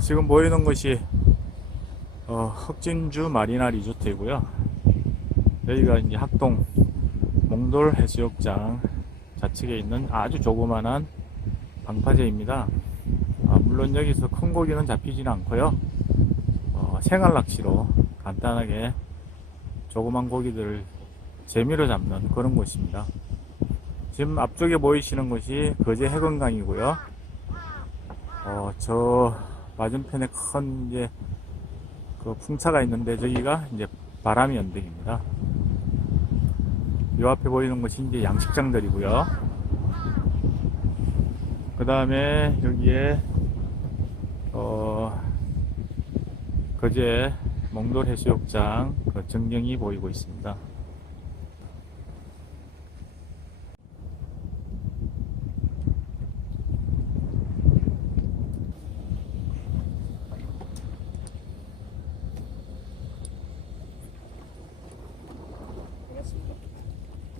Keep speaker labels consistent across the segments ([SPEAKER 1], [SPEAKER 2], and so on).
[SPEAKER 1] 지금 보이는 것이 어, 흑진주 마리나 리조트이고요. 여기가 이제 학동 몽돌 해수욕장 좌측에 있는 아주 조그만한 방파제입니다. 아, 물론 여기서 큰 고기는 잡히지는 않고요. 어, 생활 낚시로 간단하게 조그만 고기들을 재미로 잡는 그런 곳입니다. 지금 앞쪽에 보이시는 곳이 거제 해건강이고요. 어, 저 맞은편에 큰 이제 그 풍차가 있는데 저기가 이제 바람이 언덕입니다. 이 앞에 보이는 것이 이제 양식장들이고요. 그 다음에 여기에 어 거제 몽돌 해수욕장 그 전경이 보이고 있습니다.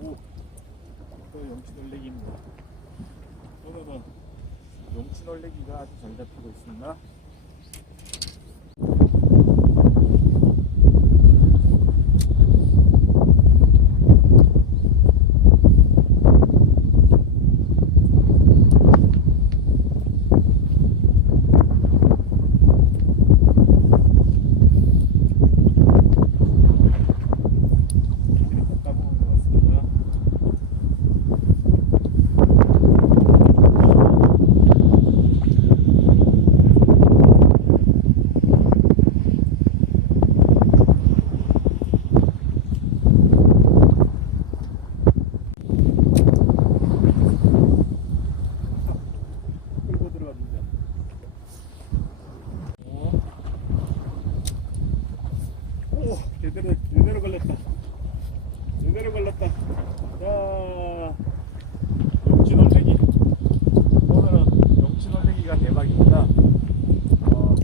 [SPEAKER 1] 오, 또 용치 놀래기입니다. 오늘은 놀래기가 아주 잘 잡히고 있습니다. 이렇게 따먹은 것 같습니다. 끌고 들어갑니다. 오, 오, 제대로 제대로 걸렸다. 제대로 걸렸다. 자, 용치 놀래기. 오늘은 용치 놀래기가 대박입니다. 어,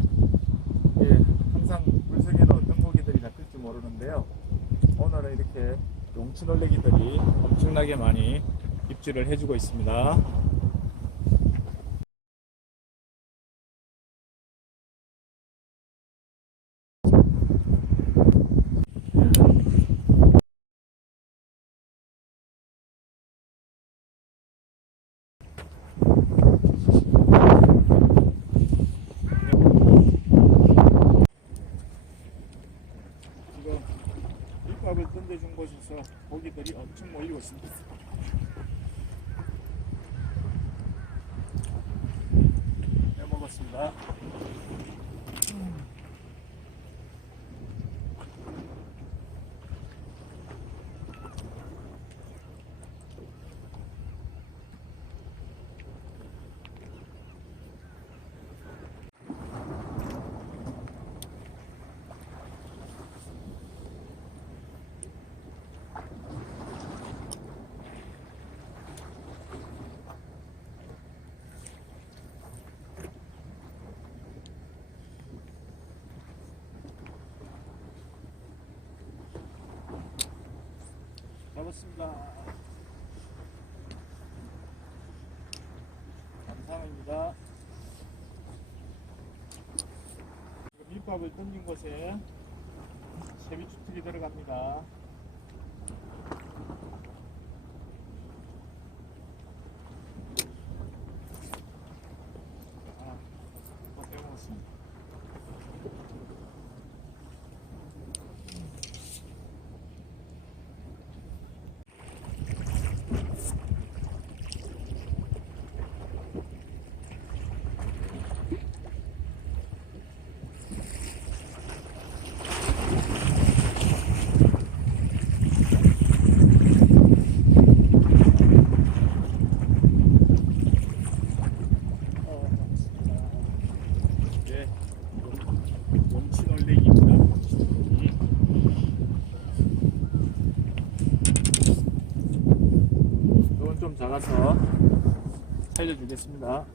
[SPEAKER 1] 예, 항상 물속에는 어떤 고기들이나 뜰지 모르는데요. 오늘은 이렇게 용치 놀래기들이 엄청나게 많이 입질을 해주고 있습니다. 지금 밑밥을 던져준 곳에서 고기들이 엄청 몰리고 있습니다. 해 먹었습니다. 잡았습니다. 감사합니다. 밑밥을 던진 곳에 세비추틀이 들어갑니다. 아, 또 빼먹었습니다. 어, 예, 원치 놀래기입니다. 원치 이건 좀 작아서 살려주겠습니다.